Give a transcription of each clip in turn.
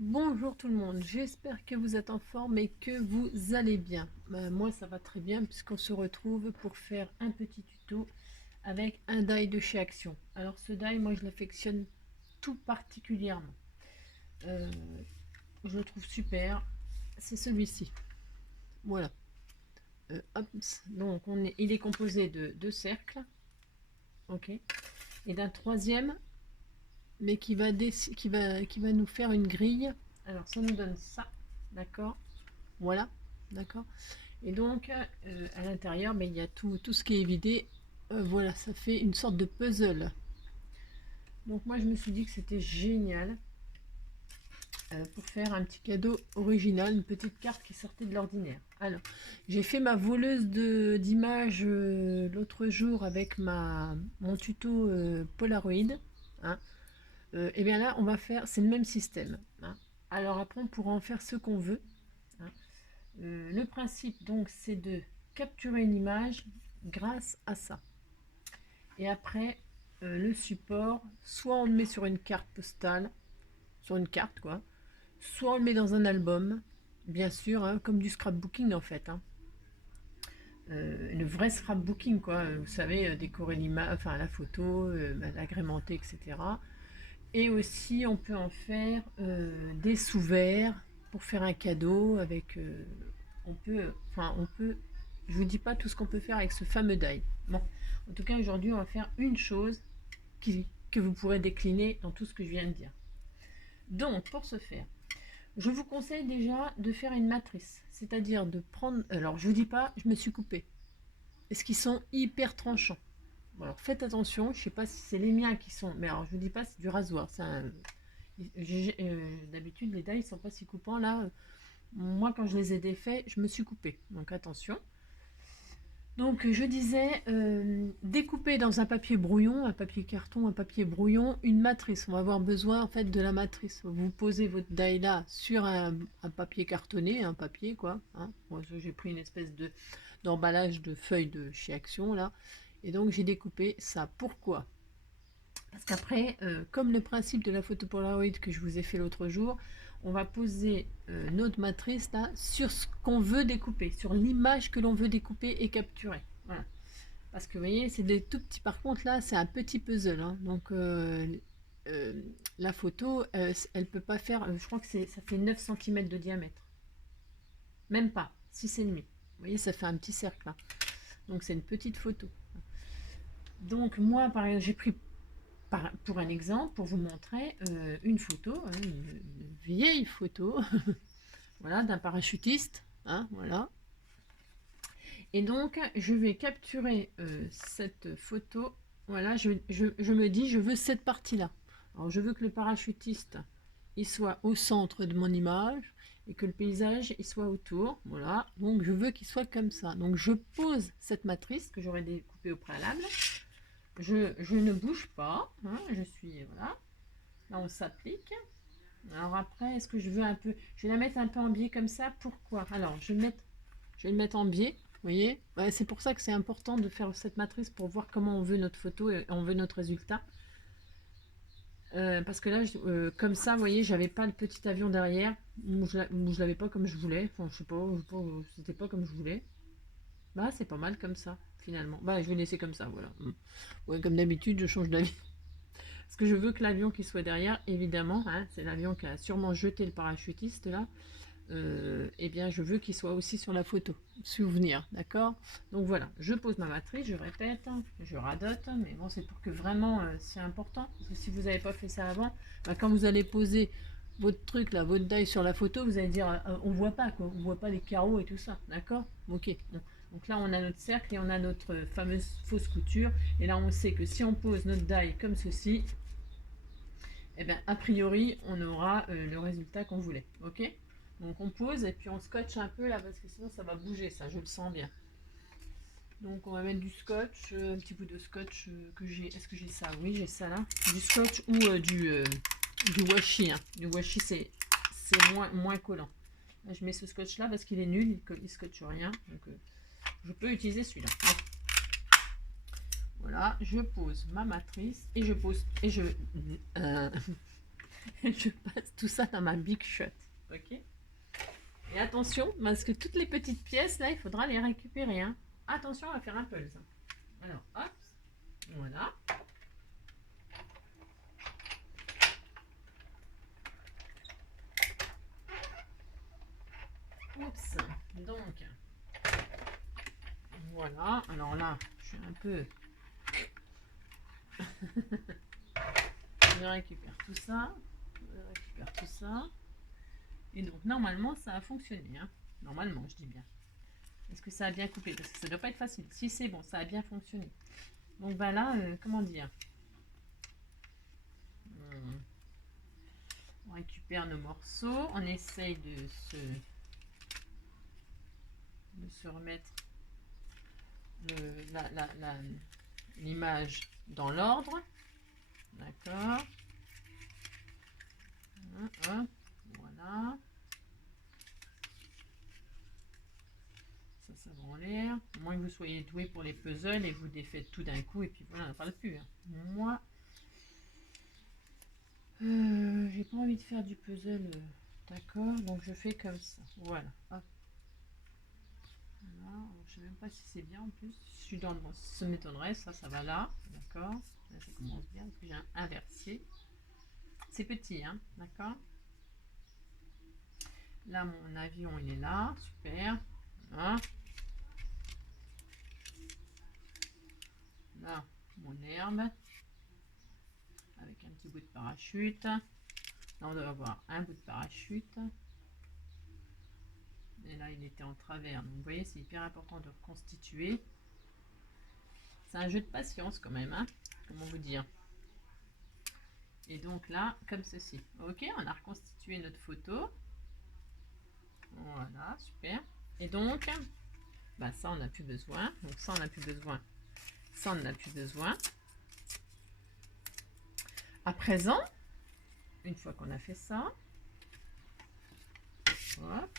Bonjour tout le monde, j'espère que vous êtes en forme et que vous allez bien. Moi ça va très bien puisqu'on se retrouve pour faire un petit tuto avec un die de chez Action. Alors ce die, moi je l'affectionne tout particulièrement. Euh, je le trouve super, c'est celui-ci. Voilà. Hop. Donc il est composé de deux cercles, ok, et d'un troisième, mais qui va nous faire une grille. Alors ça nous donne ça, d'accord. Voilà, d'accord. Et donc, à l'intérieur, mais il y a tout ce qui est évidé. Voilà, ça fait une sorte de puzzle. Donc moi, je me suis dit que c'était génial pour faire un petit cadeau original, une petite carte qui sortait de l'ordinaire. Alors, j'ai fait ma voleuse d'images l'autre jour avec mon tuto Polaroid. Hein. Et bien là, on va faire, c'est le même système. Hein. Alors après, on pourra en faire ce qu'on veut. Hein. Le principe, donc, c'est de capturer une image grâce à ça. Et après, le support, soit on le met sur une carte postale, sur une carte, quoi, soit on le met dans un album, bien sûr, hein, comme du scrapbooking en fait. Hein. Le vrai scrapbooking, quoi, vous savez, décorer l'image, enfin la photo, l'agrémenter, etc. Et aussi, on peut en faire des sous-verts pour faire un cadeau avec. On peut. Je vous dis pas tout ce qu'on peut faire avec ce fameux die. Bon, en tout cas, aujourd'hui, on va faire une chose que vous pourrez décliner dans tout ce que je viens de dire. Donc, pour ce faire, je vous conseille déjà de faire une matrice, c'est-à-dire de prendre. Alors, je vous dis pas, je me suis coupé. Est-ce qu'ils sont hyper tranchants? Bon, alors, faites attention. Je sais pas si c'est les miens qui sont, mais alors je vous dis pas, c'est du rasoir. D'habitude, les die sont pas si coupants. Là, moi, quand je les ai défaits, je me suis coupé. Donc attention. Donc je disais, découper dans un papier brouillon, un papier carton, un papier brouillon, une matrice. On va avoir besoin en fait de la matrice. Vous posez votre die là sur un papier cartonné, un papier quoi. Hein. Moi j'ai pris une espèce d'emballage de feuilles de chez Action là. Et donc j'ai découpé ça. Pourquoi? Parce qu'après, comme le principe de la photo Polaroid que je vous ai fait l'autre jour, on va poser notre matrice là sur ce qu'on veut découper, sur l'image que l'on veut découper et capturer. Voilà. Parce que vous voyez, c'est des tout petits. Par contre, là, c'est un petit puzzle. Hein. Donc, la photo, elle peut pas faire. Je crois que ça fait 9 cm de diamètre. Même pas, 6,5. Vous voyez, ça fait un petit cercle là. Donc, c'est une petite photo. Donc, moi, par exemple, j'ai pris pour un exemple, pour vous montrer une photo, hein, une vieille photo, voilà, d'un parachutiste, hein, voilà. Et donc, je vais capturer cette photo. Voilà, je me dis, je veux cette partie-là. Alors, je veux que le parachutiste, il soit au centre de mon image et que le paysage, il soit autour. Voilà, donc je veux qu'il soit comme ça. Donc, je pose cette matrice que j'aurais découpée au préalable. Je ne bouge pas, hein, je suis, voilà. Là, on s'applique. Alors après, est-ce que je veux un peu... Je vais la mettre un peu en biais comme ça. Pourquoi? Alors, je vais le mettre en biais. Vous voyez? Ouais, c'est pour ça que c'est important de faire cette matrice pour voir comment on veut notre photo et on veut notre résultat. Parce que là, comme ça, vous voyez, j'avais pas le petit avion derrière. Ou je l'avais pas comme je voulais. Enfin, je sais pas, c'était pas comme je voulais. Bah, c'est pas mal comme ça, finalement. Bah, je vais laisser comme ça, voilà. Ouais, comme d'habitude, je change d'avis. Parce que je veux que l'avion qui soit derrière, évidemment, hein, c'est l'avion qui a sûrement jeté le parachutiste là, eh bien je veux qu'il soit aussi sur la photo. Souvenir, d'accord? Donc voilà, je pose ma matrice, je répète, je radote, mais bon, c'est pour que vraiment c'est important. Parce que si vous n'avez pas fait ça avant, bah, quand vous allez poser votre truc là, votre die sur la photo, vous allez dire on voit pas quoi, on voit pas les carreaux et tout ça, d'accord? Ok. Donc là, on a notre cercle et on a notre fameuse fausse couture. Et là, on sait que si on pose notre die comme ceci, eh bien, a priori, on aura le résultat qu'on voulait. Ok? Donc, on pose et puis on scotche un peu là parce que sinon ça va bouger, ça, je le sens bien. Donc, on va mettre du scotch, un petit bout de scotch que j'ai. Est-ce que j'ai ça? Oui, j'ai ça là. Du scotch ou du washi. Hein. Du washi, c'est moins collant. Là, je mets ce scotch là parce qu'il est nul, il scotche rien. Donc, je peux utiliser celui-là. Voilà, je pose ma matrice et je pose. Et je. Je passe tout ça dans ma Big Shot. Ok. Et attention, parce que toutes les petites pièces, là, il faudra les récupérer. Hein. Attention, on va faire un pulse. Alors, hop, voilà. Oups, donc, voilà. Alors là, je suis un peu... je récupère tout ça. Je récupère tout ça. Et donc, normalement, ça a fonctionné. Hein. Normalement, je dis bien. Est-ce que ça a bien coupé? Parce que ça ne doit pas être facile. Si c'est bon, ça a bien fonctionné. Donc, ben là, comment dire? On récupère nos morceaux. On essaye de se remettre l'image dans l'ordre. D'accord. Voilà. Ça va en l'air. À moins que vous soyez doué pour les puzzles et vous défaites tout d'un coup et puis voilà, on n'en parle plus. Hein. Moi, j'ai pas envie de faire du puzzle. D'accord, donc je fais comme ça. Voilà. Hop. Voilà. Je sais même pas si c'est bien en plus. Je suis dans le bon. Ça m'étonnerait, ça va là. D'accord. Là, ça commence bien parce que j'ai un inversé. C'est petit, hein. D'accord. Là, mon avion, il est là. Super. Voilà. Là, mon herbe. Avec un petit bout de parachute. Là, on doit avoir un bout de parachute. Et là, il était en travers. Donc, vous voyez, c'est hyper important de reconstituer. C'est un jeu de patience quand même, hein. Comment vous dire? Et donc là, comme ceci. Ok, on a reconstitué notre photo. Voilà, super. Et donc, bah ça, on n'a plus besoin. Donc ça, on n'a plus besoin. Ça, on n'a plus besoin. À présent, une fois qu'on a fait ça, hop,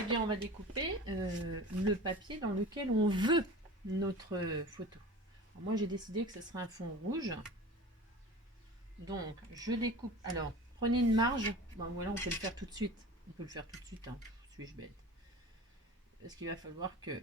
eh bien, on va découper le papier dans lequel on veut notre photo. Alors, moi, j'ai décidé que ce serait un fond rouge. Donc, je découpe. Alors, prenez une marge. Bon, voilà, on peut le faire tout de suite. On peut le faire tout de suite. Hein. Suis-je bête? Parce qu'il va falloir que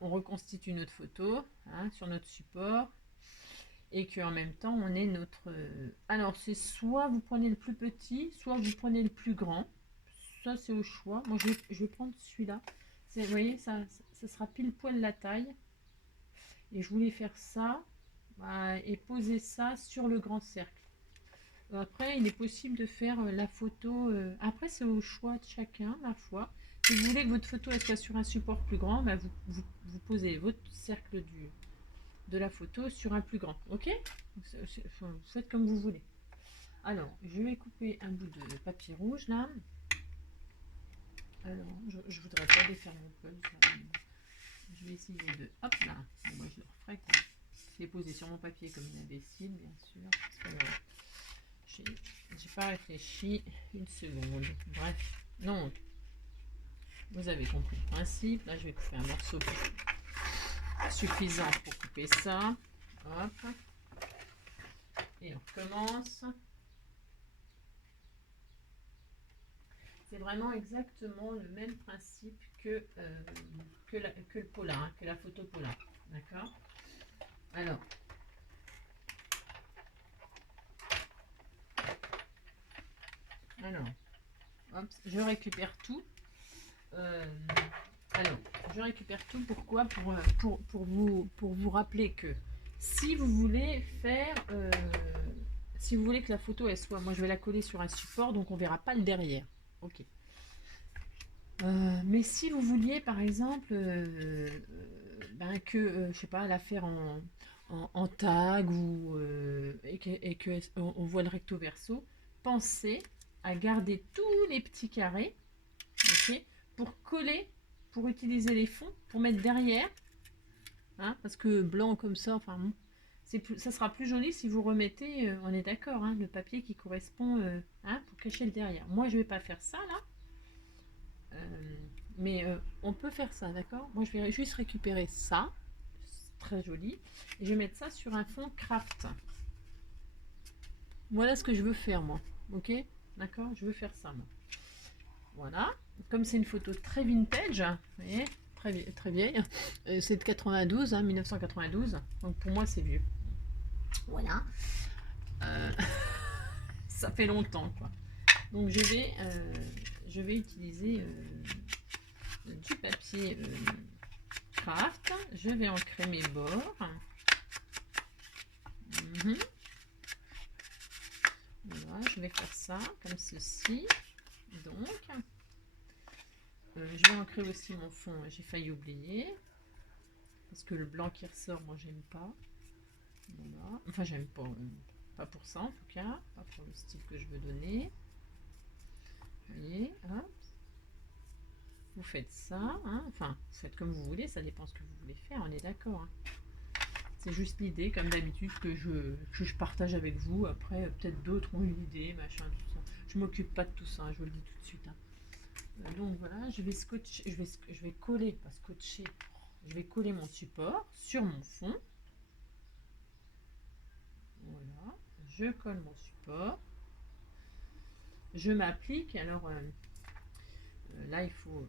on reconstitue notre photo hein, sur notre support et qu'en même temps, on ait notre... Alors, c'est soit vous prenez le plus petit, soit vous prenez le plus grand. Ça, c'est au choix. Moi, je vais prendre celui-là. Vous voyez, ça sera pile poil la taille. Et je voulais faire ça et poser ça sur le grand cercle. Après, il est possible de faire la photo. Après, c'est au choix de chacun, ma foi. Si vous voulez que votre photo elle soit sur un support plus grand, bah, vous posez votre cercle de la photo sur un plus grand. Ok? Vous faites comme vous voulez. Alors, je vais couper un bout de papier rouge là. Alors, je voudrais pas défaire mon puzzle. Je vais essayer de... Hop là. Bon, moi, je le referai quoi. Je l'ai posé sur mon papier comme une imbécile, bien sûr. Parce que, j'ai pas réfléchi une seconde. Bref, donc, vous avez compris le principe. Là, je vais couper un morceau suffisant pour couper ça. Hop. Et on recommence. C'est vraiment exactement le même principe que le polar, hein, que la photo polar. D'accord? Alors, hop, je récupère tout. Alors, je récupère tout. Pourquoi? Pour vous rappeler que si vous voulez faire... si vous voulez que la photo, elle soit... Moi, je vais la coller sur un support, donc on verra pas le derrière. Ok. Mais si vous vouliez, par exemple, je sais pas, la faire en tag ou et que on voit le recto verso, pensez à garder tous les petits carrés, ok, pour coller, pour utiliser les fonds, pour mettre derrière, hein, parce que blanc comme ça, enfin bon, ça sera plus joli si vous remettez, on est d'accord, hein, le papier qui correspond, hein, pour cacher le derrière. Moi, je vais pas faire ça là. Mais on peut faire ça, d'accord? Moi, je vais juste récupérer ça. Très joli. Et je vais mettre ça sur un fond craft. Voilà ce que je veux faire, moi. Ok? D'accord? Je veux faire ça, moi. Voilà. Comme c'est une photo très vintage, vous voyez, très vieille. C'est de 92, 1992. Donc pour moi, c'est vieux. Voilà. Euh, ça fait longtemps, quoi. Donc je vais utiliser du papier craft. Je vais ancrer mes bords. Voilà, je vais faire ça comme ceci. Donc, je vais ancrer aussi mon fond. J'ai failli oublier. Parce que le blanc qui ressort, moi, j'aime pas. Voilà. Enfin, j'aime pas. Pas pour ça, en tout cas. Pas pour le style que je veux donner. Vous voyez, hop. Vous faites ça. Hein. Enfin, vous faites comme vous voulez. Ça dépend ce que vous voulez faire. On est d'accord. Hein. C'est juste l'idée, comme d'habitude, que je partage avec vous. Après, peut-être d'autres ont une idée, machin, tout ça. Je m'occupe pas de tout ça, je vous le dis tout de suite. Hein. Donc voilà, je vais scotcher, je vais coller, pas scotcher, je vais coller mon support sur mon fond. Voilà, je colle mon support. Je m'applique, alors là il faut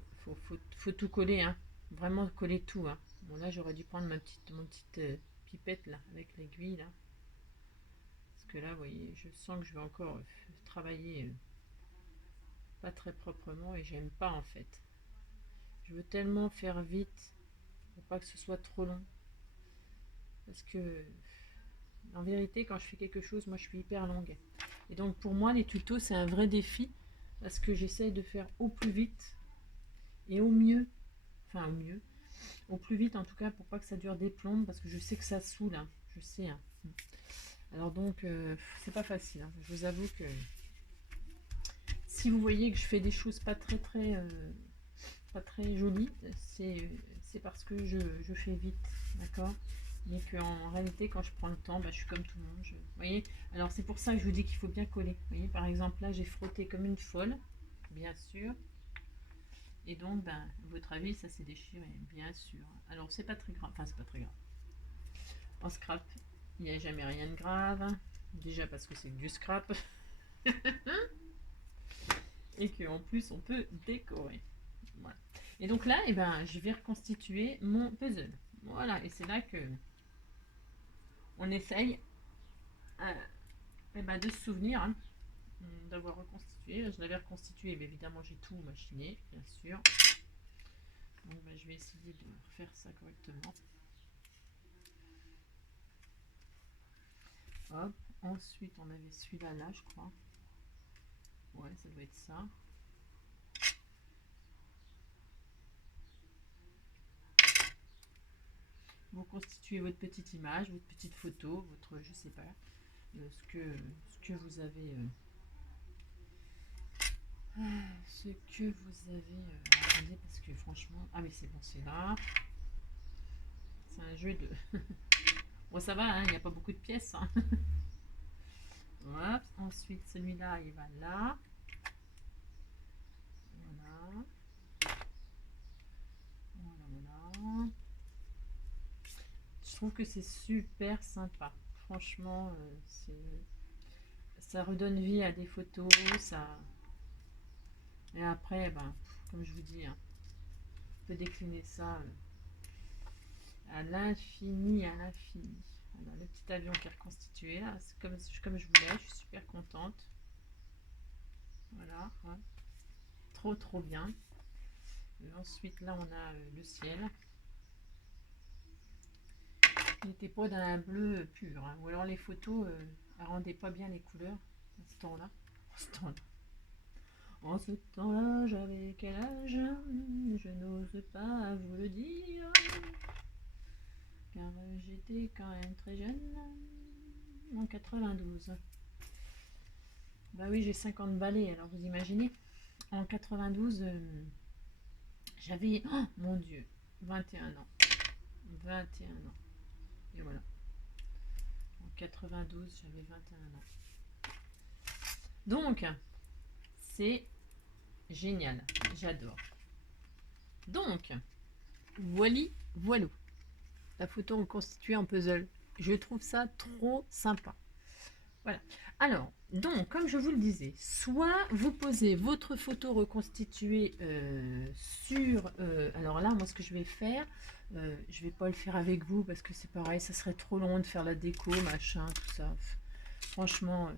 tout coller, hein. Vraiment coller tout. Hein. Bon là j'aurais dû prendre mon petite pipette là, avec l'aiguille là. Parce que là, vous voyez, je sens que je vais encore travailler pas très proprement et j'aime pas en fait. Je veux tellement faire vite pour pas que ce soit trop long. Parce que en vérité, quand je fais quelque chose, moi je suis hyper longue. Et donc pour moi, les tutos, c'est un vrai défi parce que j'essaye de faire au plus vite et au mieux. Enfin, au mieux. Au plus vite en tout cas pour pas que ça dure des plombes parce que je sais que ça saoule. Hein. Je sais. Hein. Alors donc, c'est pas facile. Hein. Je vous avoue que si vous voyez que je fais des choses pas très jolies, c'est parce que je fais vite, d'accord? Mais qu'en réalité, quand je prends le temps, je suis comme tout le monde. Vous voyez? Alors c'est pour ça que je vous dis qu'il faut bien coller. Vous voyez, par exemple, là, j'ai frotté comme une folle, bien sûr. Et donc, à votre avis, ça s'est déchiré, bien sûr. Alors, c'est pas très grave. Enfin, c'est pas très grave. En scrap, il n'y a jamais rien de grave. Déjà parce que c'est du scrap. Et qu'en plus, on peut décorer. Voilà. Et donc là, je vais reconstituer mon puzzle. Voilà, et c'est là que on essaye de se souvenir d'avoir reconstitué. Je l'avais reconstitué, mais évidemment j'ai tout machiné, bien sûr. Donc je vais essayer de faire ça correctement. Hop. Ensuite, on avait celui-là, là, je crois. Ouais, ça doit être ça. Vous constituez votre petite image, votre petite photo, votre, je sais pas, ce que vous avez ce que vous avez attendez parce que franchement ah mais c'est bon, c'est là, c'est un jeu de bon ça va hein, il n'y a pas beaucoup de pièces hein. Hop. Ensuite celui-là il va là, voilà, voilà. Je trouve que c'est super sympa, franchement ça redonne vie à des photos, ça. Et après, comme je vous dis, hein, on peut décliner ça à l'infini, à l'infini. Voilà, le petit avion qui est reconstitué, là, c'est comme je voulais, je suis super contente. Voilà, hein. Trop bien. Et ensuite, là, on a le ciel. Il n'était pas dans un bleu pur, hein. Ou alors les photos, elles rendaient pas bien les couleurs à ce temps-là. En ce temps-là, j'avais quel âge? Je n'ose pas vous le dire, car j'étais quand même très jeune, en 92. Bah oui, j'ai 50 balais, alors vous imaginez. En 92, j'avais, oh mon Dieu, 21 ans. 21 ans. Et voilà. En 92, j'avais 21 ans. Donc, c'est génial. J'adore. Donc, voilou. La photo reconstituée en puzzle. Je trouve ça trop sympa. Voilà. Alors, donc, comme je vous le disais, soit vous posez votre photo reconstituée sur... alors là, moi, ce que je vais faire, je vais pas le faire avec vous parce que c'est pareil, ça serait trop long de faire la déco, machin, tout ça. Franchement,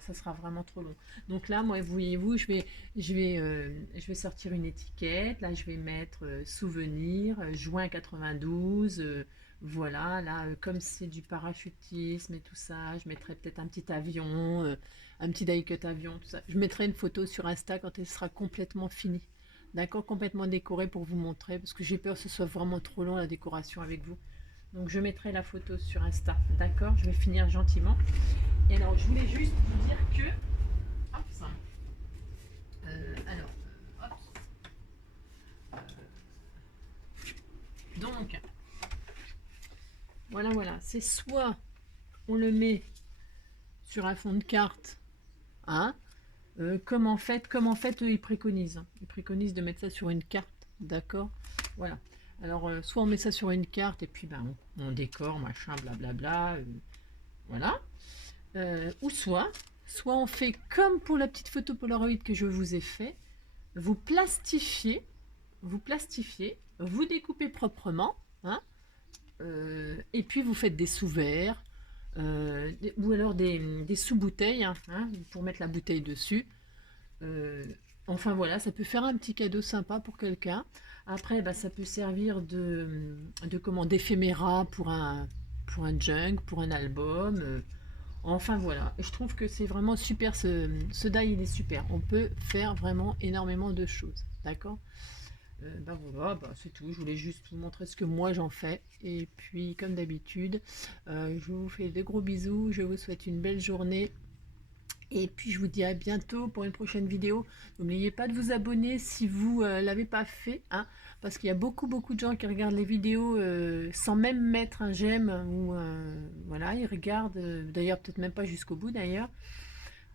ça sera vraiment trop long. Donc là, moi, voyez-vous, je vais sortir une étiquette. Là, je vais mettre souvenir, juin 92. Voilà, là, comme c'est du parachutisme et tout ça, je mettrai peut-être un petit avion, un petit die-cut avion, tout ça. Je mettrai une photo sur Insta quand elle sera complètement finie. D'accord, complètement décorée pour vous montrer, parce que j'ai peur que ce soit vraiment trop long la décoration avec vous. Donc je mettrai la photo sur Insta. D'accord, je vais finir gentiment. Et alors, je voulais juste vous dire que... Hop, ça. Alors, hop. Donc, voilà, voilà. C'est soit on le met sur un fond de carte, hein, comme en fait eux, ils préconisent. Ils préconisent de mettre ça sur une carte, d'accord. Voilà. Alors, soit on met ça sur une carte et puis ben, on décore, machin, blablabla. Voilà. Ou soit on fait comme pour la petite photo Polaroid que je vous ai fait. Vous plastifiez, vous découpez proprement, hein, et puis vous faites des sous-verres, ou alors des sous-bouteilles, hein, pour mettre la bouteille dessus. Euh, enfin voilà, ça peut faire un petit cadeau sympa pour quelqu'un. Après, bah, ça peut servir de comment, d'éphéméra pour un junk, pour un album. Enfin voilà, je trouve que c'est vraiment super, ce die il est super. On peut faire vraiment énormément de choses, d'accord. Bah voilà, bah c'est tout. Je voulais juste vous montrer ce que moi j'en fais. Et puis, comme d'habitude, je vous fais de gros bisous. Je vous souhaite une belle journée. Et puis, je vous dis à bientôt pour une prochaine vidéo. N'oubliez pas de vous abonner si vous ne l'avez pas fait, hein, parce qu'il y a beaucoup de gens qui regardent les vidéos sans même mettre un j'aime. Ou voilà, ils regardent, d'ailleurs, peut-être même pas jusqu'au bout d'ailleurs.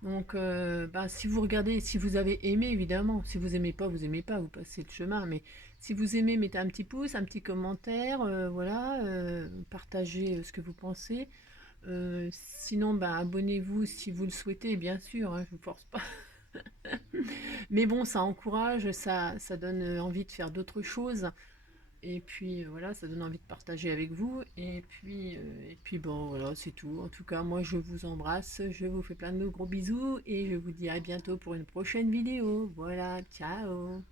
Donc, bah, si vous regardez, si vous avez aimé, évidemment. Si vous aimez pas, vous passez le chemin. Mais si vous aimez, mettez un petit pouce, un petit commentaire, voilà, partagez ce que vous pensez. Sinon, bah, abonnez-vous si vous le souhaitez, bien sûr, hein, je vous force pas. Mais bon, ça encourage, ça donne envie de faire d'autres choses. Et puis voilà, ça donne envie de partager avec vous. Et puis bon, voilà, c'est tout. En tout cas, moi, je vous embrasse, je vous fais plein de gros bisous et je vous dis à bientôt pour une prochaine vidéo. Voilà, ciao!